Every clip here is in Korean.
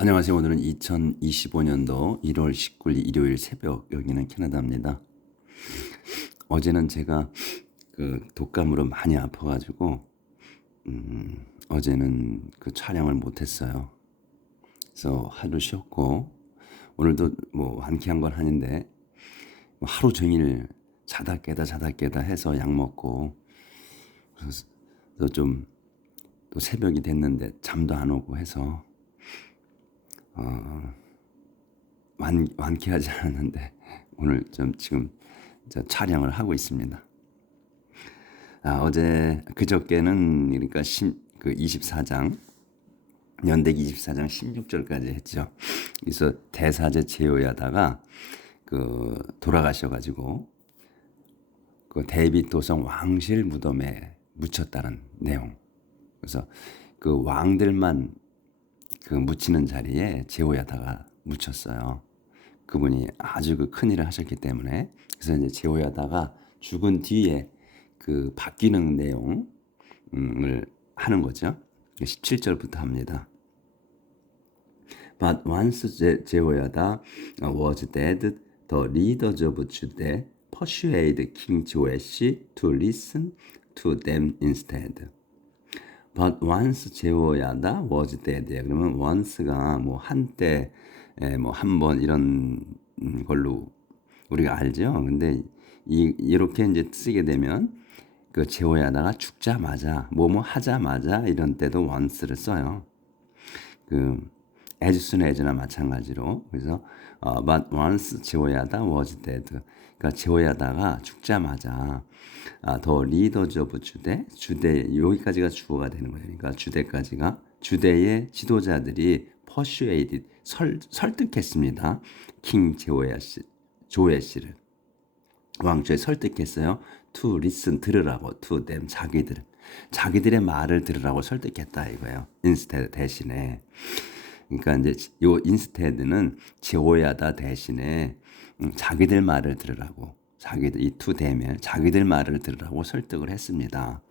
안녕하세요. 오늘은 2025년도 1월 19일 일요일 새벽, 여기는 캐나다입니다. 어제는 제가 독감으로 많이 아파가지고 어제는 촬영을 못했어요. 그래서 하루 쉬었고, 오늘도 뭐 완쾌한 건 아닌데 뭐 하루 종일 자다 깨다 해서 약 먹고, 그래서 좀 또 새벽이 됐는데 잠도 안 오고 해서 완쾌하지 않았는데 오늘 좀 지금 촬영을 하고 있습니다. 어제 그저께는 그러니까 24장 연대기 24장 16절까지 했죠. 그래서 대사제 제오야다가 돌아가셔가지고 데이빗 도성 왕실 무덤에 묻혔다는 내용. 그래서 그 왕들만 묻히는 자리에 제오야다가 묻혔어요. 그분이 아주 큰 일을 하셨기 때문에. 그래서 이제 제오야다가 죽은 뒤에 바뀌는 내용을 하는 거죠. 17절부터 합니다. But once Jehoiada was dead, the leaders of Judah persuaded King Joash to listen to them instead. But once Jehoiada was dead. 그러면 once가 뭐 한때, 뭐 한 번 이런 걸로 우리가 알죠. 근데 이렇게 이제 쓰게 되면 제호야다가 죽자마자 뭐뭐 하자마자 이런 때도 once를 써요. as soon as나 마찬가지로. 그래서 but once 제호야다 was dead. 그러니까 제호야다가 죽자마자 더 리더즈 주대 여기까지가 주어가 되는 거예요. 그러니까 주대의 지도자들이 persuaded 설득했습니다. 킹 조에시를 왕조에 설득했어요. to listen 들으라고 to them 자기들의 말을 들으라고 설득했다 이거예요. instead 대신에. 그러니까 이제 요 instead는 제호야다 대신에 자기들 말을 들으라고 자기들 이 to them에 자기들 말을 들으라고 설득을 했습니다.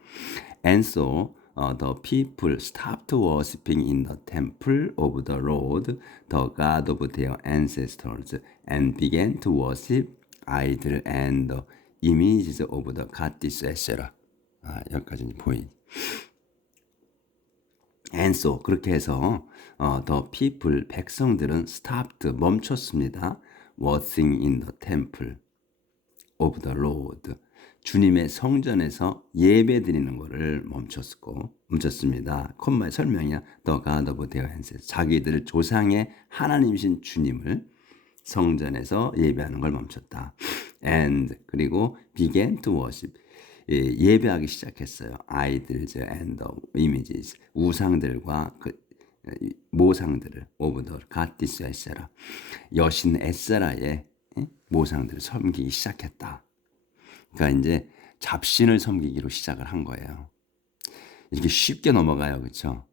And so the people stopped worshiping in the temple of the Lord, the God of their ancestors, and began to worship idol and the images of the goddess Asherah. 여기까지 보이. And so 그렇게 해서 the people 백성들은 stopped 멈췄습니다. worshiping in the temple of the Lord. 주님의 성전에서 예배 드리는 것을 멈췄습니다. 콤마의 설명이야. The God of their ancestors. 자기들 조상의 하나님이신 주님을 성전에서 예배하는 걸 멈췄다. And 그리고 began to worship. 예배하기 시작했어요. idols and the images. 우상들과 모상들을 of the goddess 에세라. 여신 에세라의 모상들을 섬기기 시작했다. 그러니까 이제 잡신을 섬기기로 시작을 한 거예요. 이렇게 쉽게 넘어가요. 그렇죠?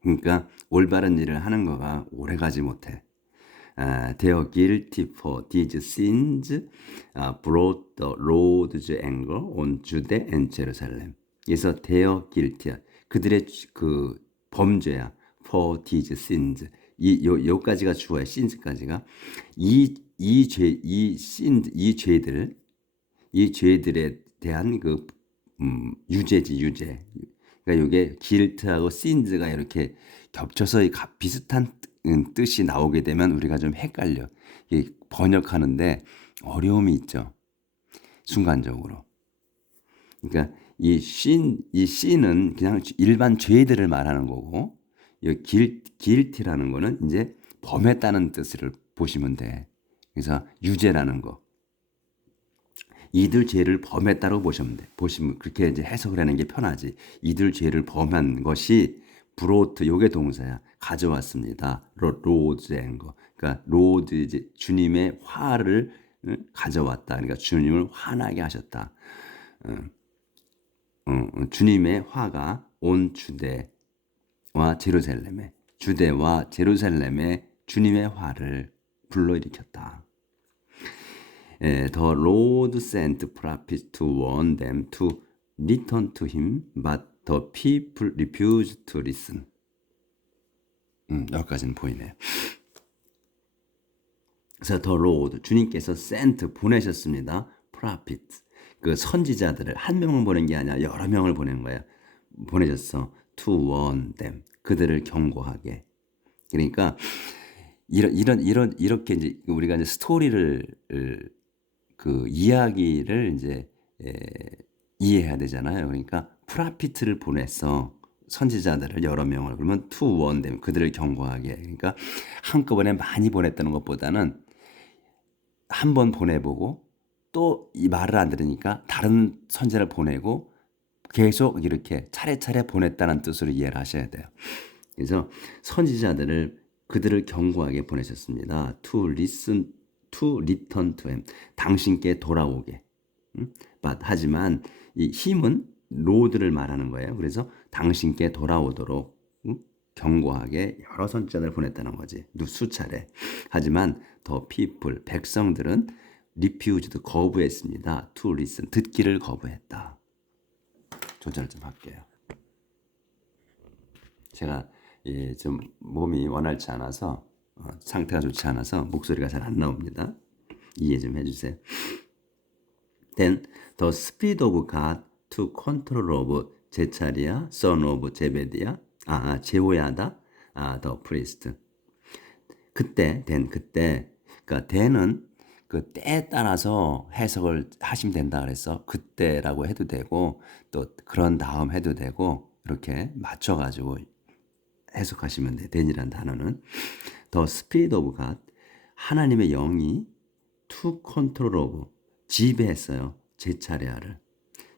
그러니까 올바른 일을 하는 거가 오래가지 못해. They are guilty for these sins brought the Lord's anger on Judah and Jerusalem. 그래서 they are guilty. 그들의 범죄야. For these sins. 요까지가 주어야. sins까지가. 이 죄들에 대한 유죄. 그러니까 이게 guilt하고 sins가 이렇게 겹쳐서 비슷한 뜻이 나오게 되면 우리가 좀 헷갈려. 번역하는데 어려움이 있죠. 순간적으로. 그러니까 이 sin은 그냥 일반 죄들을 말하는 거고, 이 guilty라는 거는 이제 범했다는 뜻을 보시면 돼. 그래서 유죄라는 거. 이들 죄를 범했다고 보시면 돼. 그렇게 이제 해석을 하는 게 편하지. 이들 죄를 범한 것이 brought, 요게 동사야. 가져왔습니다. 로드인 거. 그러니까 로드 이제 주님의 화를 가져왔다. 그러니까 주님을 화나게 하셨다. 주님의 화가 온 주대와 제루살렘에 주님의 화를 불러일으켰다. The Lord sent prophets to warn them to return to him, but the people refused to listen. 여기까지는 보이네요. 그래서 더 로드 주님께서 센트 보내셨습니다. 프라핏 그 선지자들을 한 명을 보낸 게 아니라 여러 명을 보낸 거예요. 보내셨어. to warn them 그들을 경고하게. 그러니까 이렇게 이제 우리가 이제 스토리를 그 이야기를 이제 이해해야 되잖아요. 그러니까 프라피트를 보냈어. 선지자들을 여러 명을 그러면 to warn them 그들을 경고하게. 그러니까 한꺼번에 많이 보냈다는 것보다는 한 번 보내보고 또 이 말을 안 들으니까 다른 선지자를 보내고 계속 이렇게 차례차례 보냈다는 뜻으로 이해를 하셔야 돼요. 그래서 선지자들을 그들을 경고하게 보내셨습니다. To listen, to return to him. 당신께 돌아오게. But 하지만 이 힘은 로드를 말하는 거예요. 그래서 당신께 돌아오도록 경고하게 여러 선지자들을 보냈다는 거지. 수차례. 하지만 the people, 백성들은 refused, 거부했습니다. To listen, 듣기를 거부했다. 조절 좀 할게요. 제가 좀 몸이 원활치 않아서 상태가 좋지 않아서 목소리가 잘 안 나옵니다. 이해 좀 해주세요. Then the speed of God to control of 제차리야, son of 제베디야, 제호야다, the priest. 그때, 그러니까 then은 그 때에 따라서 해석을 하시면 된다 그랬어. 그때라고 해도 되고 또 그런 다음 해도 되고 이렇게 맞춰가지고 해석하시면 돼. then이란 단어는 the spirit of God 하나님의 영이 to control of 지배했어요. 제차리아를.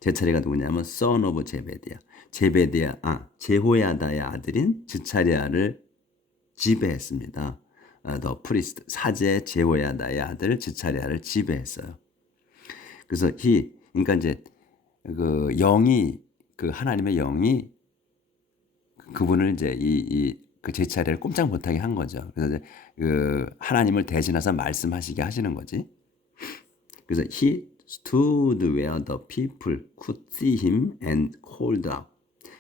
제차리아가 누구냐면 son of 제베디야. 제호야다의 아들인 제차리아를 지배했습니다. the priest 사제 제호야다의 아들 제차리아를 지배했어요. 그래서 그러니까 이제 그 영이 그 하나님의 영이 그분을 이제 그 제차례를 꼼짝 못하게 한 거죠. 그래서 이제 그 하나님을 대신해서 말씀하시게 하시는 거지. 그래서 he stood where the people could see him and called out.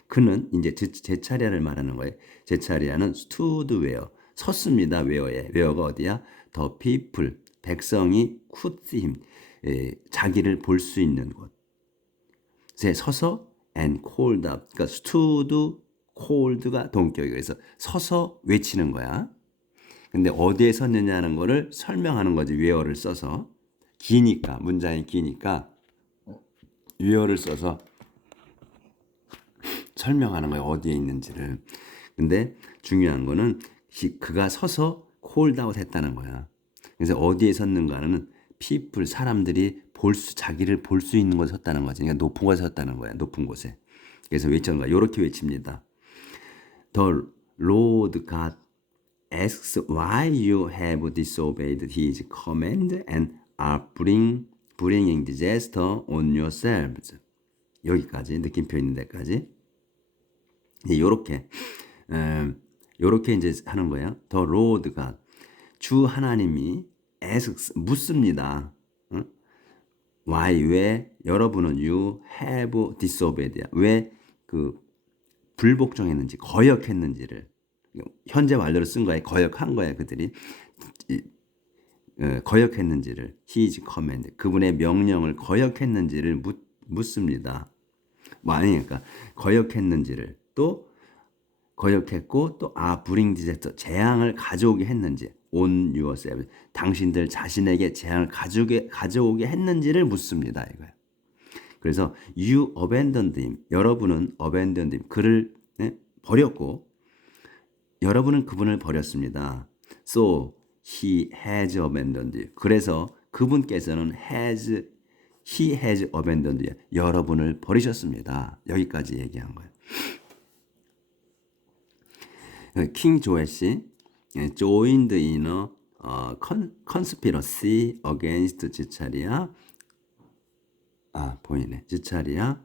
그는 이제 제차례를 말하는 거예요. 제차례는 stood where 섰습니다. where가 어디야? the people 백성이 could see him 자기를 볼 수 있는 곳. 서서 and called out. 그러니까 stood cold가 동격이에요. 그래서 서서 외치는 거야. 근데 어디에 섰느냐는 거를 설명하는 거지. where를 써서. 기니까 문장이 기니까 where를 써서 설명하는 거예요. 어디에 있는지를. 근데 중요한 거는 그가 서서 called out 했다는 거야. 그래서 어디에 섰는가는 people 사람들이 자기를 볼 수 있는 곳에 섰다는 거지. 그러니까 높은 곳에 섰다는 거야. 높은 곳에. 그래서 외치는 거야. 이렇게 외칩니다. The Lord God asks why you have disobeyed his command and are bringing disaster on yourselves. 여기까지 느낌표 있는 데까지. 요렇게 이제 하는 거예요. The Lord God 주 하나님이 asks 묻습니다. Why 왜 여러분은 you have disobeyed 왜 그 불복종했는지 거역했는지를 현재 완료로 쓴 거에 거역한 거예요. 그들이 거역했는지를 his command 그분의 명령을 거역했는지를 묻습니다. 그러니까 거역했는지를 또 거역했고 또 bring disaster 재앙을 가져오게 했는지 on yourself 당신들 자신에게 재앙을 가져오게 했는지를 묻습니다. 이거예요. 그래서 you abandoned him 여러분은 abandoned him 그를 버렸고 여러분은 그분을 버렸습니다. So he has abandoned you. 그래서 그분께서는 he has abandoned you. 여러분을 버리셨습니다. 여기까지 얘기한 거예요. 킹 조엣이 joined in a conspiracy against 지차리아 보이네. 지차리아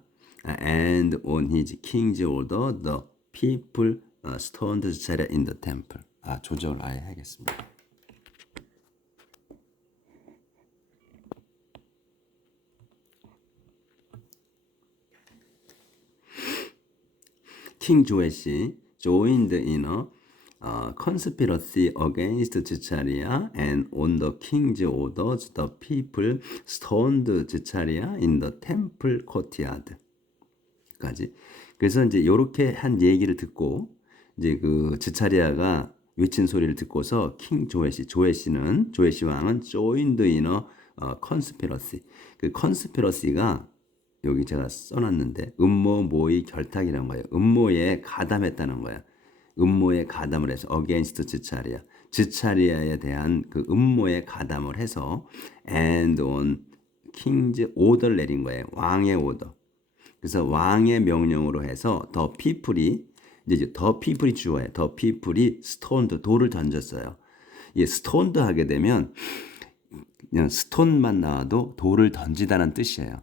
and on his king's order the people stoned 지차리아 in the temple. 조절 아예 하겠습니다. 킹 조엣이 joined in a conspiracy against Zechariah and on the king's orders the people stoned Zechariah in the temple courtyard. 까지. 그래서 이제 요렇게 한 얘기를 듣고 이제 그 제차리아가 외친 소리를 듣고서 킹 조에시 왕은 joined in a conspiracy. 그 conspiracy가 여기 제가 써놨는데 음모 모의 결탁이라는 거예요. 음모에 가담했다는 거예요. 음모에 가담을 해서 against 지차리아에 대한 그 음모에 가담을 해서 and on king's order 내린 거예요. 왕의 오더. 그래서 왕의 명령으로 해서 더 피플이 이제 더 피플이 주어예요. 더 피플이 스톤드 돌을 던졌어요. 이 스톤드 하게 되면 그냥 스톤만 나와도 돌을 던지다는 뜻이에요.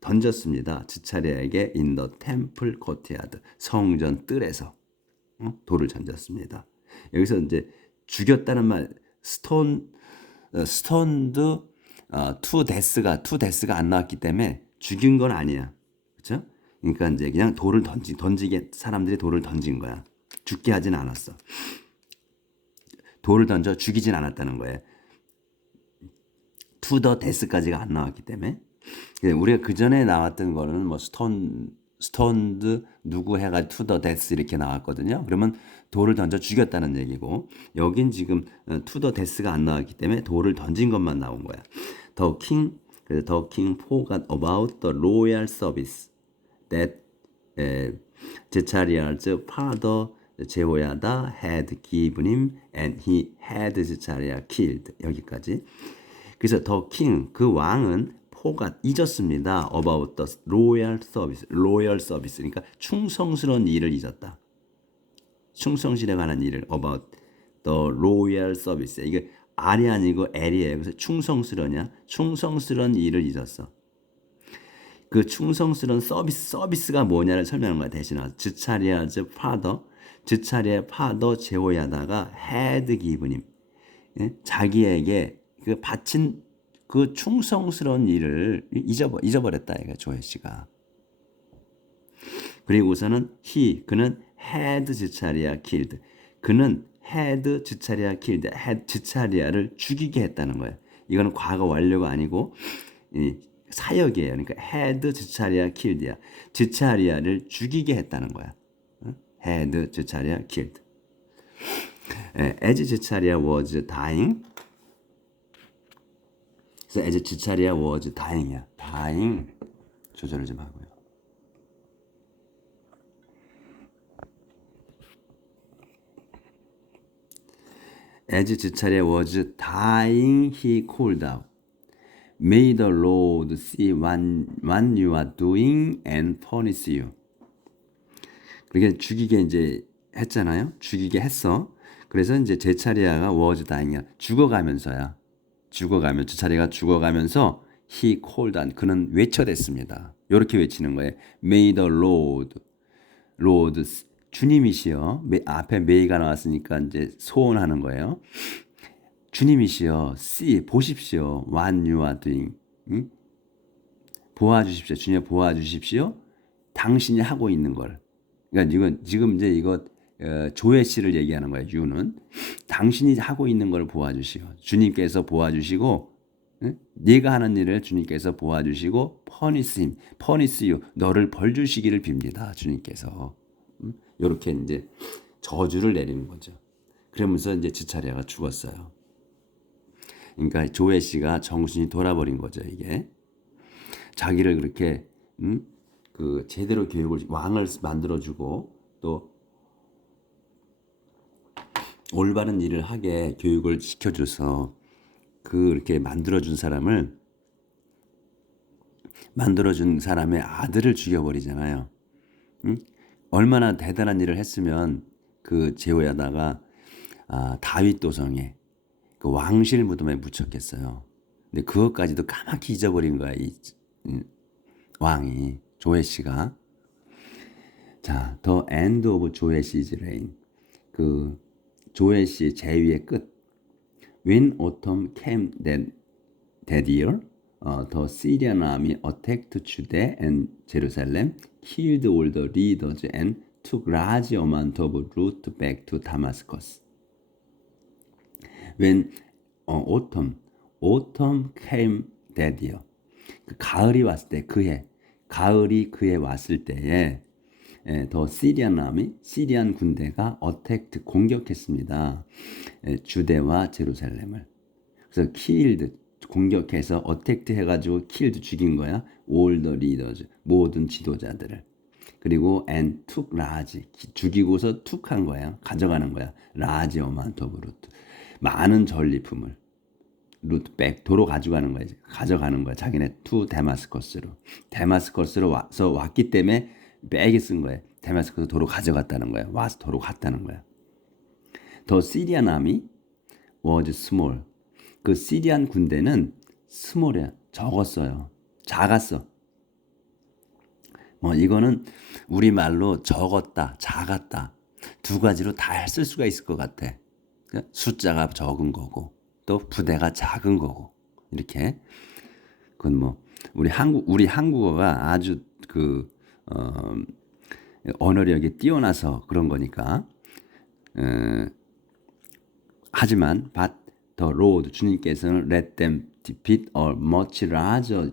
던졌습니다. 지차리아에게 in the temple courtyard 성전 뜰에서 돌을 던졌습니다. 여기서 이제 죽였다는 말 스톤드 투 데스가 안 나왔기 때문에 죽인 건 아니야. 그렇죠? 그러니까 이제 그냥 돌을 던지게 사람들이 돌을 던진 거야. 죽게 하진 않았어. 돌을 던져 죽이진 않았다는 거예요. 투 더 데스까지가 안 나왔기 때문에 우리가 그 전에 나왔던 거는 뭐 스톤드 누구 해가 투 더 데스 이렇게 나왔거든요. 그러면 돌을 던져 죽였다는 얘기고 여긴 지금 투 더 데스가 안 나왔기 때문에 돌을 던진 것만 나온 거야. The king forgot about the royal service that Zechariah's father 제호야다 had given him and he had Zechariah killed. 여기까지. 그래서 the king 그 왕은 forgot 잊었습니다. about the royal service 그러니까 충성스러운 일을 잊었다. 충성실에 관한 일을 about the royal service 이게 R이 아니고 L이에요. 그래서 충성스러운 일을 잊었어. 그 충성스러운 서비스가 뭐냐를 설명한 거야. 대신에 지차리아의 파더 제호야다가 had given him 자기에게 그 바친 그 충성스러운 일을 잊어버렸다. 이거 조회씨가. 그리고서는 그는 had 지차리아 killed. 그는 had 지차리아 killed. had 지차리아를 죽이게 했다는 거예요. 이거는 과거 완료가 아니고 사역이에요. 그러니까 had 지차리아 killed야. 지차리아를 죽이게 했다는 거야. had 지차리아 killed. as 지차리아 was dying. 그래서 as 지차리아 was dying이야. dying 조절을 좀 하고요. as 지차리아 was dying, he called out. May the Lord see what you are doing and punish you. 그렇게 죽이게 이제 했잖아요. 죽이게 했어. 그래서 이제 제차리아가 was dying이야. 제차리아가 죽어가면서 he called out. 그는 외쳐댔습니다. 이렇게 외치는 거예요. May the Lord 주님이시여. 앞에 may가 나왔으니까 이제 소원하는 거예요. 주님이시여, 보십시오. What you are doing. 보아주십시오. 주님 보아주십시오. 당신이 하고 있는 걸. 그러니까 지금 이제 이거 조회 씨를 얘기하는 거예요. 유는 당신이 하고 있는 걸 보아주시오. 주님께서 보아주시고, 네가 하는 일을 주님께서 보아주시고, punish you. 너를 벌 주시기를 빕니다. 주님께서. 이렇게 이제 저주를 내리는 거죠. 그러면서 이제 지차리아가 죽었어요. 그러니까 조회 씨가 정신이 돌아버린 거죠. 이게 자기를 그렇게 그 제대로 왕을 만들어주고 또 올바른 일을 하게 교육을 시켜줘서 그렇게 만들어준 사람의 아들을 죽여버리잖아요. 얼마나 대단한 일을 했으면 그 제호야다가 다윗 도성에 그 왕실 무덤에 묻혔겠어요. 근데 그것까지도 까맣게 잊어버린 거야, 이 왕이 조회씨가. 자, The end of 조회씨's reign. 그 조회씨 재위의 끝. When autumn came that year, the Syrian army attacked Judea and Jerusalem, killed all the leaders and took large amount of route back to Damascus. When autumn came that year. 그 가을이 왔을 때 가을이 그해 왔을 때에 더 시리안 아미, 시리안 군대가 어택트 공격했습니다. 주대와 제루살렘을. 그래서 killed 공격해서 어택트 해가지고 killed 죽인 거야. all the leaders 모든 지도자들을. 그리고 and took large 죽이고서 took 한 거야. 가져가는 거야. large amount of root 많은 전리품을 루트 백 도로 가져가는 거야. 가져가는 거야. 자기네 to 데마스커스로 와서 왔기 때문에 백이 쓴 거야. 데마스커스 도로 가져갔다는 거야. 와서 도로 갔다는 거야. 더 시리안 아미 was small. 그 시리안 군대는 small이야. 적었어요. 작았어. 이거는 우리말로 적었다, 작았다 두 가지로 다 쓸 수가 있을 것 같아. 숫자가 적은 거고 또 부대가 작은 거고 이렇게. 그건 우리 한국어가 아주 언어력이 뛰어나서 그런 거니까. 하지만 but the Lord 주님께서는 let them defeat a much larger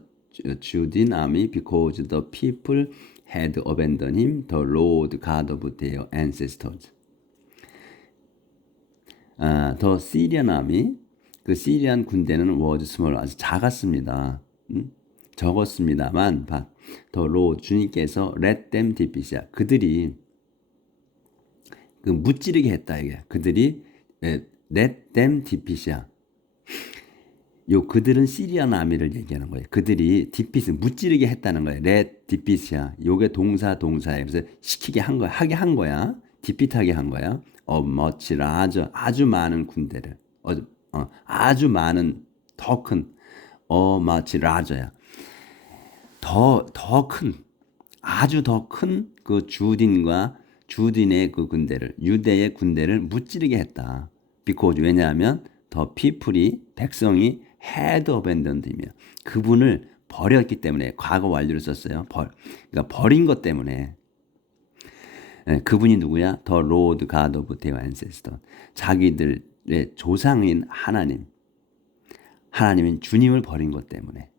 Judean army because the people had abandoned him, the Lord God of their ancestors. 더 시리안 아미 그 시리안 군대는 was small 아주 작았습니다. 적었습니다만 더 로 주님께서 let them defeat 그들이 그 무찌르게 했다 이게. 그들이 let them defeat 요 그들은 시리안 아미를 얘기하는 거예요. 그들이 defeat 무찌르게 했다는 거예요. let defeat 요게 동사에 그래서 시키게 한 거야. 하게 한 거야. defeat하게 한 거야. much larger 아주 많은 군대를 아주 많은 더 큰 much larger야. 더 큰 아주 더 큰 그 주딘의 그 군대를 유대의 군대를 무찌르게 했다. because 왜냐하면 더 people이 백성이 had abandoned him이야. 그분을 버렸기 때문에 과거 완료를 썼어요. 그러니까 버린 것 때문에. 그분이 누구야? The Lord God of their ancestors. 자기들의 조상인 하나님인 주님을 버린 것 때문에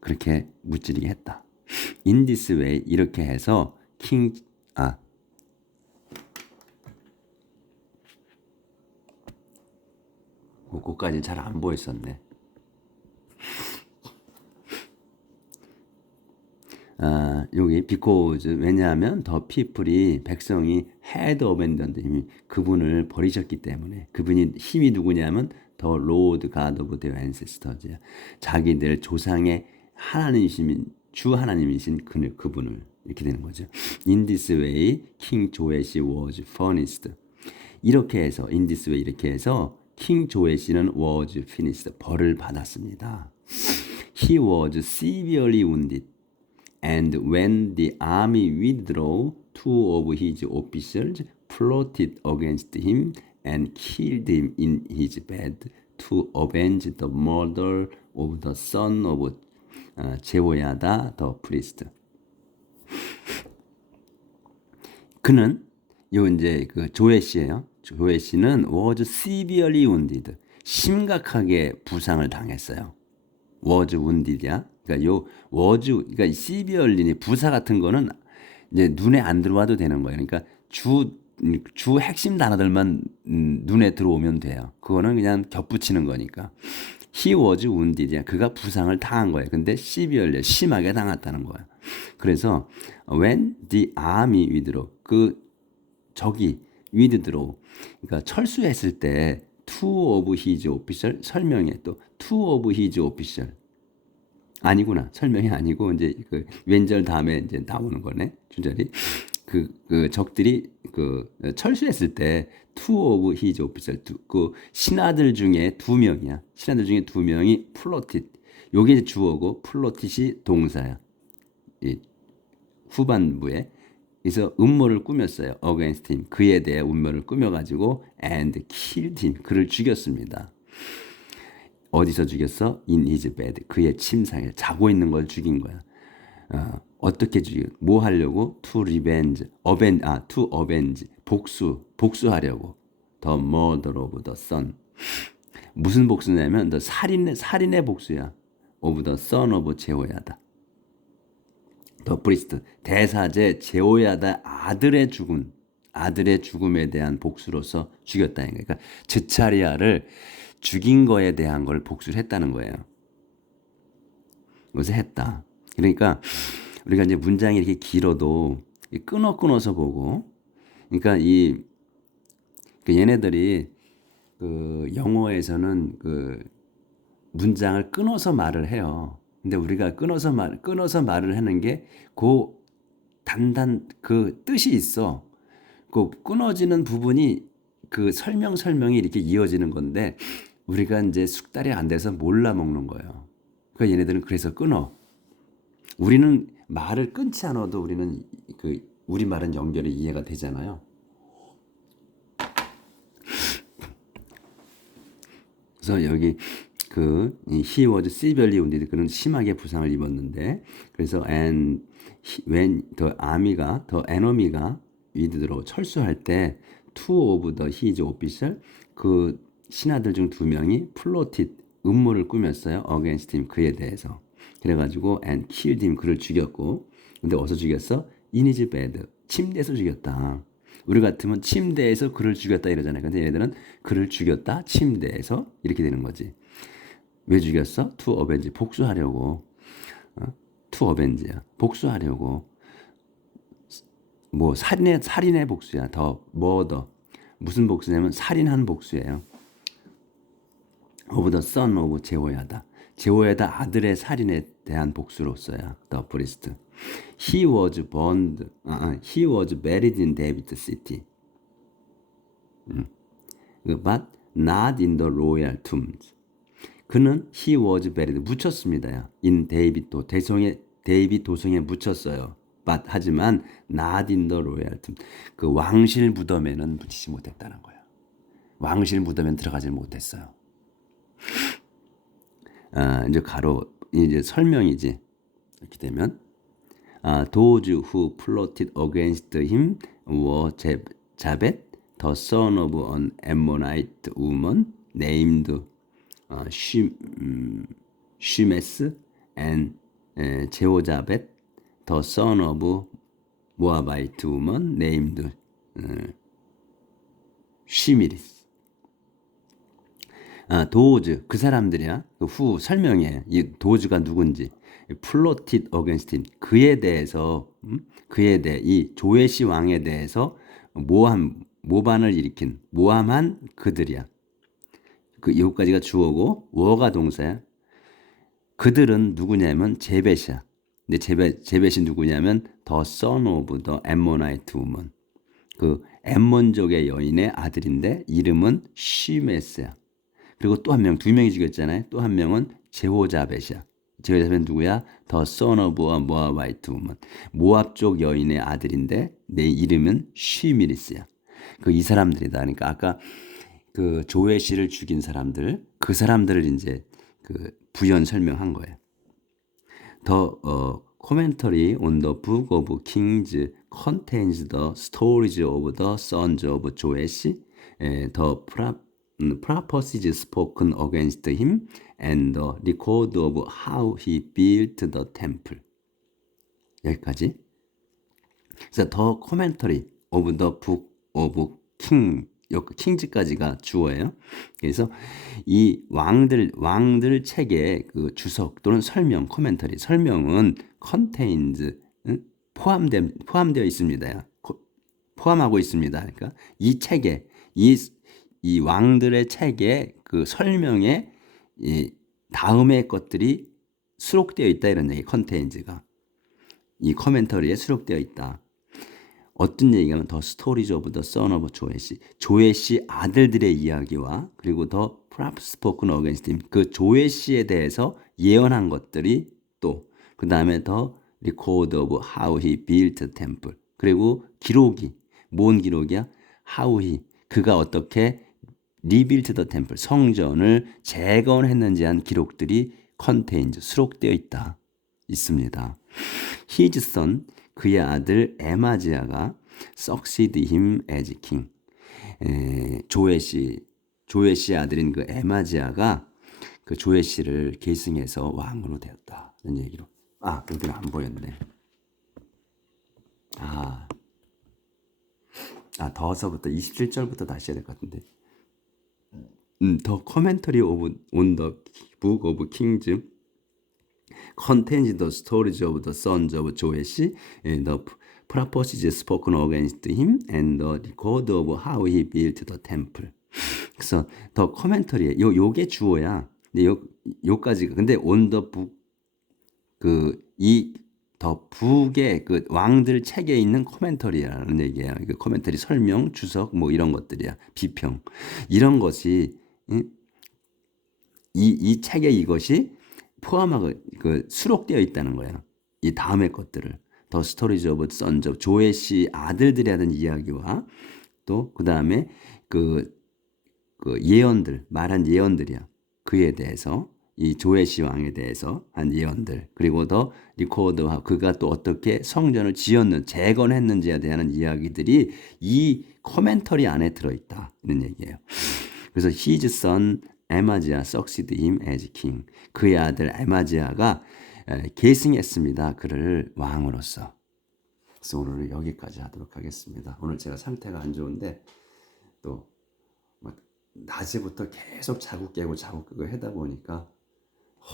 그렇게 무찌르게 했다. In this way 이렇게 해서 그거까지 잘 안 보였었네. 여기 because 왜냐하면 더 people이 백성이 had abandoned him 그분을 버리셨기 때문에. 그분이 힘이 누구냐면 더 Lord God of their ancestors 자기들 조상의 주 하나님이신 그분을 이렇게 되는 거죠. In this way King Joash was furnished. 이렇게 해서 in this way 이렇게 해서 King Joash는 was finished 벌을 받았습니다. He was severely wounded. And when the army withdrew, two of his officers plotted against him and killed him in his bed to avenge the murder of the son of 제호야다 the priest. 그는 이제 그 조에시예요. 조에시는 was severely wounded. 심각하게 부상을 당했어요. was wounded야. 그러니까 그러니까 시비얼린이 부사 같은 거는 이제 눈에 안 들어와도 되는 거예요. 그러니까 주 핵심 단어들만 눈에 들어오면 돼요. 그거는 그냥 겹붙이는 거니까. He was wounded. 그가 부상을 당한 거예요. 근데 시비얼린 심하게 당했다는 거예요. 그래서 when the army withdrew 그 적이 withdrew 그러니까 철수했을 때 two of his officers 설명해 또 two of his officers 아니구나. 설명이 아니고 이제 그 왼절 다음에 이제 나오는 거네. 주절이 그 적들이 그 철수했을 때 two of his officers 그 신하들 중에 두 명이야. 신하들 중에 두 명이 plotted. 요게 주어고 ploted이 동사야. 이 후반부에 그래서 음모를 꾸몄어요. against him. 그에 대해 음모를 꾸며가지고 and killed him. 그를 죽였습니다. 어디서 죽였어? In his bed. 그의 침상에 자고 있는 걸 죽인 거야. 어떻게 죽여? 뭐 하려고? To revenge, to avenge, 복수하려고. The murder of the son. 무슨 복수냐면 the 살인의 복수야. of the son of 제호야다. The priest, 대사제 제호야다 아들의 죽음에 대한 복수로서 죽였다. 그러니까 즈차리아를 죽인 거에 대한 걸 복수를 했다는 거예요. 그것을 했다. 그러니까 우리가 이제 문장이 이렇게 길어도 끊어서 보고, 그러니까 얘네들이 그 영어에서는 그 문장을 끊어서 말을 해요. 근데 우리가 끊어서 말을 하는 게 그 뜻이 있어. 그 끊어지는 부분이 그 설명이 이렇게 이어지는 건데 우리가 이제 숙달이 안 돼서 몰라 먹는 거예요. 그러니까 얘네들은 그래서 끊어. 우리는 말을 끊지 않아도 우리는 우리 말은 연결이 이해가 되잖아요. 그래서 여기 he was severely wounded, 그런 심하게 부상을 입었는데, 그래서 when the enemy가 withdrew, 철수할 때 two of his official, 그 신하들 중 2명이 plotted, 음모를 꾸몄어요. against him, 그에 대해서. 그래가지고 and killed him, 그를 죽였고. 근데 어디서 죽였어? in his bed, 침대에서 죽였다. 우리 같으면 침대에서 그를 죽였다 이러잖아요. 근데 얘네들은 그를 죽였다 침대에서, 이렇게 되는 거지. 왜 죽였어? to avenge, 복수하려고. to avenge야. 복수하려고. 뭐 살인의 복수야. 더 murder. 무슨 복수냐면 살인한 복수예요. of the son of 제호야다. 제호야다 아들의 살인에 대한 복수로서야. The priest. He was buried in David City. But not in the royal tombs. 그는 he was buried, 묻혔습니다. in 데이빗 도성에 묻혔어요. but 하지만 not in the royal tomb. 그 왕실 무덤에는 묻히지 못했다는 거예요. 왕실 무덤에 들어가지 못했어요. 이제 설명이지. 이렇게 되면 those who plotted against him were Jabez, the son of an Ammonite woman named Shemesh, and Jehoshaphat, the son of Moabite woman named Shimiris. 도우즈, 그 사람들이야. 후 설명해. 이 도우즈가 누군지. plotted against him, 그에 대해 이 조에시 왕에 대해서 모반을 일으킨, 모함한 그들이야. 여기까지가 주어고 워가 동사야. 그들은 누구냐면 제벳이야. 근데 제벳이 누구냐면 the son of the Ammonite woman, 그 엠몬족의 여인의 아들인데 이름은 시메스야. 그리고 또 한 명, 2명이 죽였잖아요. 또 한 명은 제호자벳이야. 제호자벳은 누구야? The son of a Moabite woman, 모압족 여인의 아들인데 내 이름은 쉬미리스야. 이 사람들이다. 그러니까 아까 그 조웨시를 죽인 사람들, 그 사람들을 이제 부연 설명한 거예요. The commentary on the book of Kings contains the stories of the sons of Joash, the prophecies spoken against him, and the record of how he built the temple. 여기까지. 그래서 the commentary of the book of King, 킹즈까지가 주어예요. 그래서 이 왕들 책의 그 주석 또는 설명, 코멘터리, 설명은 contains, 포함되어 있습니다. 포함하고 있습니다. 그러니까 이 책에 이 왕들의 책의 그 설명에 이 다음의 것들이 수록되어 있다, 이런 얘기. contains가 이 코멘터리에 수록되어 있다. 어떤 얘기냐면 더 스토리즈 오브 더 선 오브 조에시 아들들의 이야기와, 그리고 더 prophets spoken against him, 그 조에시에 대해서 예언한 것들이, 또 그 다음에 더 record of how he built the temple, 그리고 기록이 뭔 기록이야? how he, 그가 어떻게 rebuilt the temple, 성전을 재건했는지 한 기록들이 contains, 수록되어 있다. 있습니다. His son, 그의 아들 에마지아가 succeed him as king. 조에시의 아들인 그 에마지아가 그 조에시를 계승해서 왕으로 되었다는 얘기로. 여기는 안 보였네. 더서부터 27절부터 다시 해야 될 것 같은데. The commentary on the book of Kings contains the stories of the sons of Joash and the prophecies spoken against him and the record of how he built the temple. 그래서 더 커멘터리에 요게 주어야. 근데 요까지 근데 on the book 더 북의 그 왕들 책에 있는 코멘터리라는 얘기예요. 그 코멘터리 설명, 주석 뭐 이런 것들이야. 비평. 이런 것이 이 책에 이것이 포함하고 수록되어 있다는 거예요. 이 다음의 것들을 더 스토리즈 오브 선즈 오브 조에시 아들들이 하는 이야기와 또 그다음에 그 예언들 말한 예언들이야. 그에 대해서 이 조에시 왕에 대해서 한 예언들 그리고 더 리코더와 그가 또 어떻게 성전을 재건했는지에 대한 이야기들이 이 코멘터리 안에 들어있다 이런 얘기예요. 그래서 his son 에마지아 succeeded him as king. 그의 아들 에마지아가 계승했습니다. 그를 왕으로서. 그래서 오늘은 여기까지 하도록 하겠습니다. 오늘 제가 상태가 안 좋은데 또 낮에부터 계속 자고 깨고 하다 보니까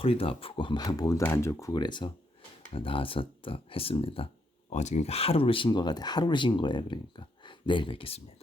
허리도 아프고 막 몸도 안 좋고 그래서 나와서 또 했습니다. 어제 그러니까 하루를 쉰 거예요. 그러니까 내일 뵙겠습니다.